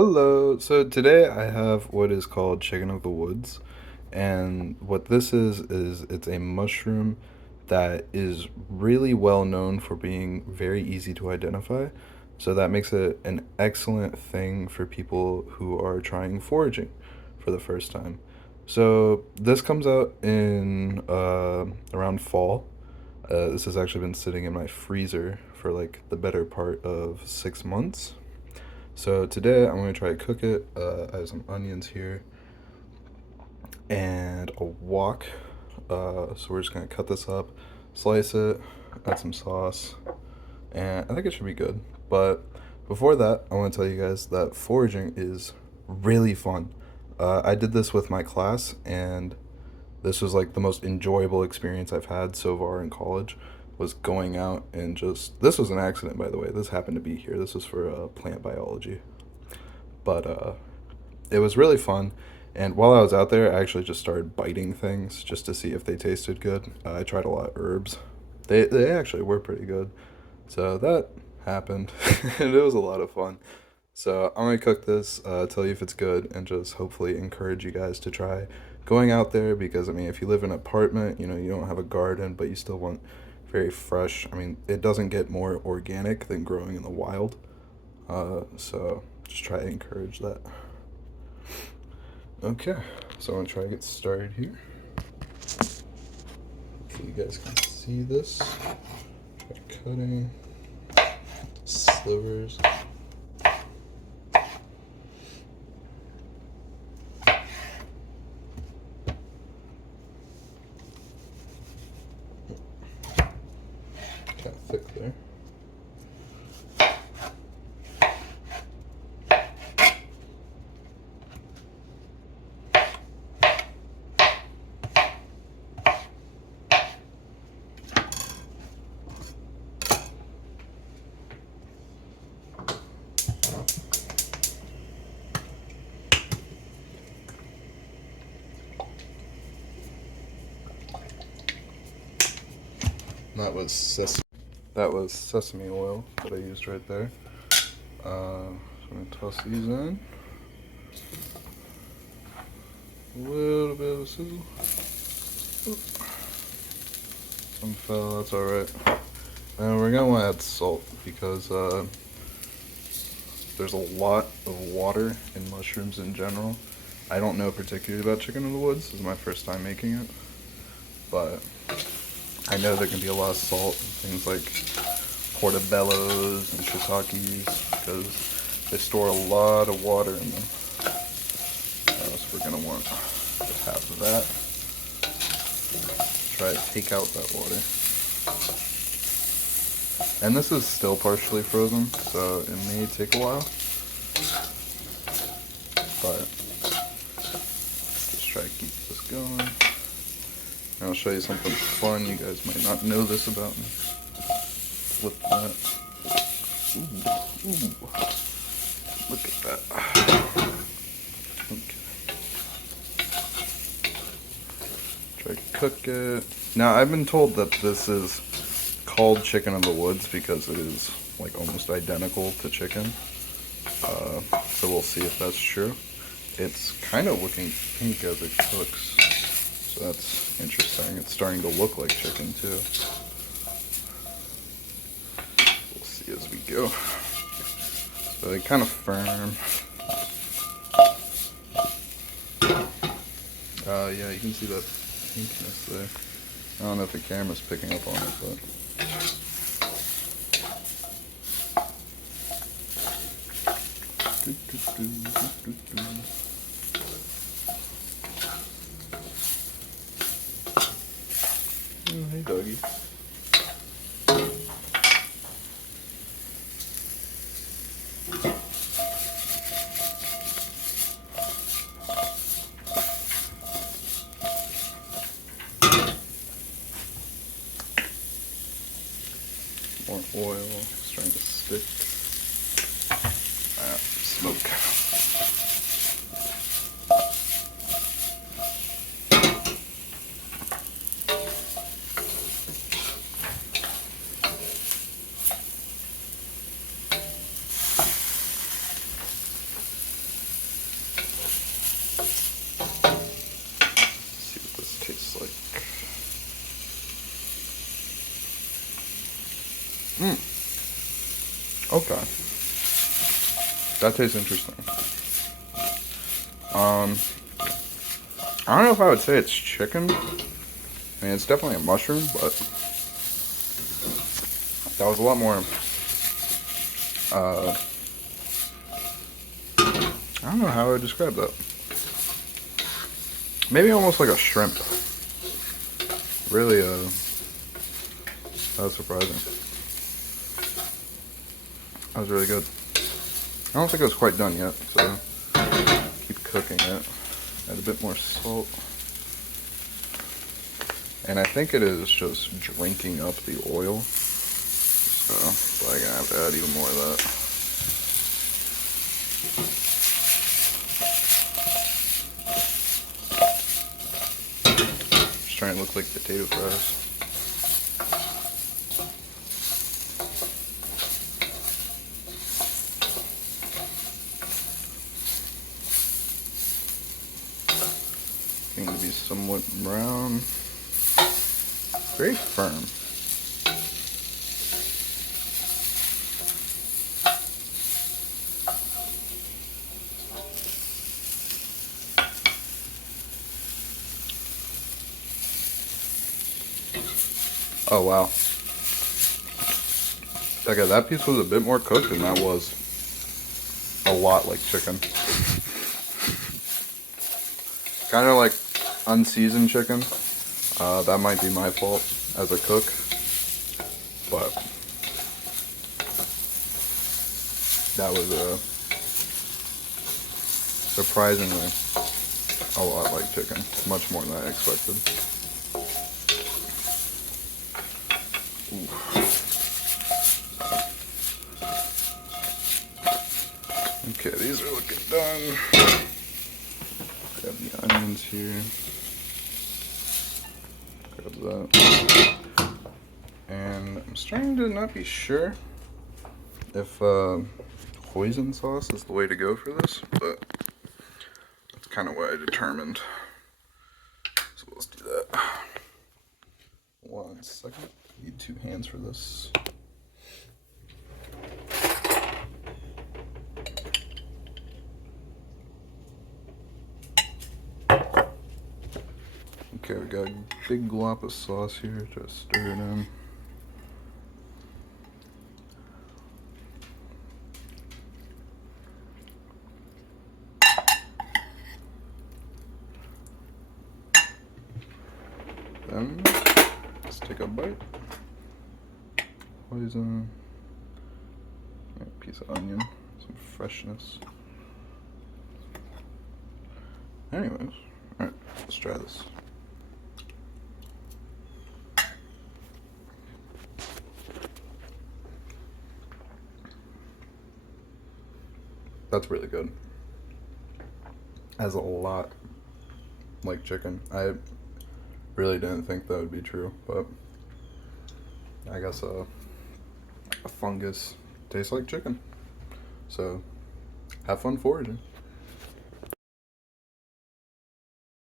Hello. So today I have what is called chicken of the woods. And what this is it's a mushroom that is really well known for being very easy to identify. So that makes it an excellent thing for people who are trying foraging for the first time. So this comes out in around fall. This has actually been sitting in my freezer for like the better part of 6 months. So today I'm gonna try to cook it. I have some onions here and a wok. So we're just gonna cut this up, slice it, add some sauce, and I think it should be good. But before that, I want to tell you guys that foraging is really fun. I did this with my class, and this was like the most enjoyable experience I've had so far in college. Was going out and just this was an accident, by the way. This happened to be here. This was for plant biology, but it was really fun. And while I was out there, I actually just started biting things just to see if they tasted good. I tried a lot of herbs. They actually were pretty good. So that happened, and it was a lot of fun. So I'm gonna cook this, tell you if it's good, and just hopefully encourage you guys to try going out there because I mean, if you live in an apartment, you don't have a garden, but you still want very fresh. I mean, it doesn't get more organic than growing in the wild. So just try to encourage that. Okay, so I'm gonna try to get started here. Hopefully you guys can see this. Try cutting slivers. Kind of thick there. That was sesame. That was sesame oil that I used right there. So I'm gonna toss these in. A little bit of a sizzle. Oop. Some fell. That's all right. And we're gonna want to add salt because there's a lot of water in mushrooms in general. I don't know particularly about chicken in the woods. This is my first time making it, but I know there can be a lot of salt in things like portobellos and shiitakes because they store a lot of water in them. So we're gonna want half of that. Try to take out that water. And this is still partially frozen, so it may take a while. But just try to keep this going. And I'll show you something fun. You guys might not know this about me. Flip that. Ooh. Look at that. Okay. Try to cook it. Now, I've been told that this is called chicken of the woods because it is like almost identical to chicken. So we'll see if that's true. It's kind of looking pink as it cooks. So that's interesting. It's starting to look like chicken too. We'll see as we go. So they're kind of firm. Yeah, you can see that pinkness there. I don't know if the camera's picking up on it, but oh, hey doggy. More oil, it's trying to stick. Smoke. Okay. That tastes interesting. I don't know if I would say it's chicken. I mean, it's definitely a mushroom, but that was a lot more, I don't know how I would describe that. Maybe almost like a shrimp. Really, that was surprising. That was really good. I don't think it was quite done yet, so keep cooking it. Add a bit more salt. And I think it is just drinking up the oil. So I'm gonna have to add even more of that. Just trying to look like potato fries. Going to be somewhat brown. Very firm. Oh wow. Okay, that piece was a bit more cooked and that was a lot like chicken. Kind of like unseasoned chicken. That might be my fault as a cook, but that was surprisingly a lot like chicken. Much more than I expected. Ooh. Okay, these are looking done. Grab the onions here. Grab that. And I'm starting to not be sure if hoisin sauce is the way to go for this, but that's kind of what I determined. So let's do that. 1 second. Need 2 hands for this. Okay, we got a big glop of sauce here. Just stir it in. Then let's take a bite. Hoisin. A piece of onion. Some freshness. Anyways, alright, let's try this. That's really good. Has a lot like chicken. I really didn't think that would be true, but I guess a fungus tastes like chicken. So have fun foraging.